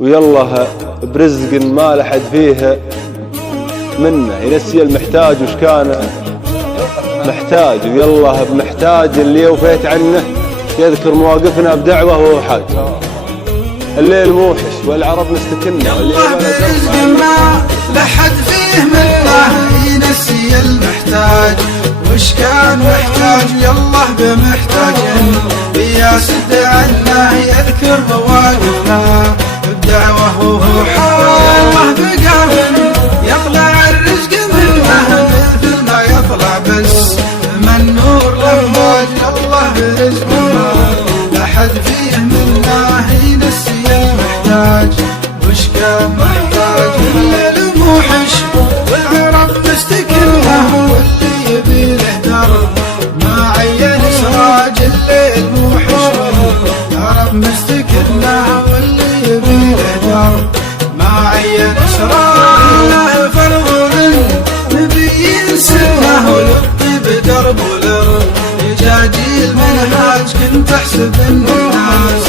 ويلا برزق ما لحد فيه منه، ينسي المحتاج وش كان محتاج، ويلا بمحتاج اللي وفيت عنه يذكر مواقفنا بدعوة وهو حاج. الليل موحش والعرب مستكنة، الله برزق ما لحد فيه منه، ينسي المحتاج وش كان محتاج، يلا بمحتاج ياسد عنه يذكر مواقفنا بدعوة وهو حاج. الله بقارن يطلع الرزق منه مثل ما يطلع بس من نور الأمواج. الله برزق ما لحد فيه منه، ينسي المحتاج وش كان محتاج. الليل موحش والعرب مستكنه، واللي يبي له درب ما عين سراج. الليل موحش والعرب مستكنه، واللي يبي له درب ما عين سراج. له فرغ نبي سنه ولطي بدرب ولرجاجيل منهاج، كنت احسب الناس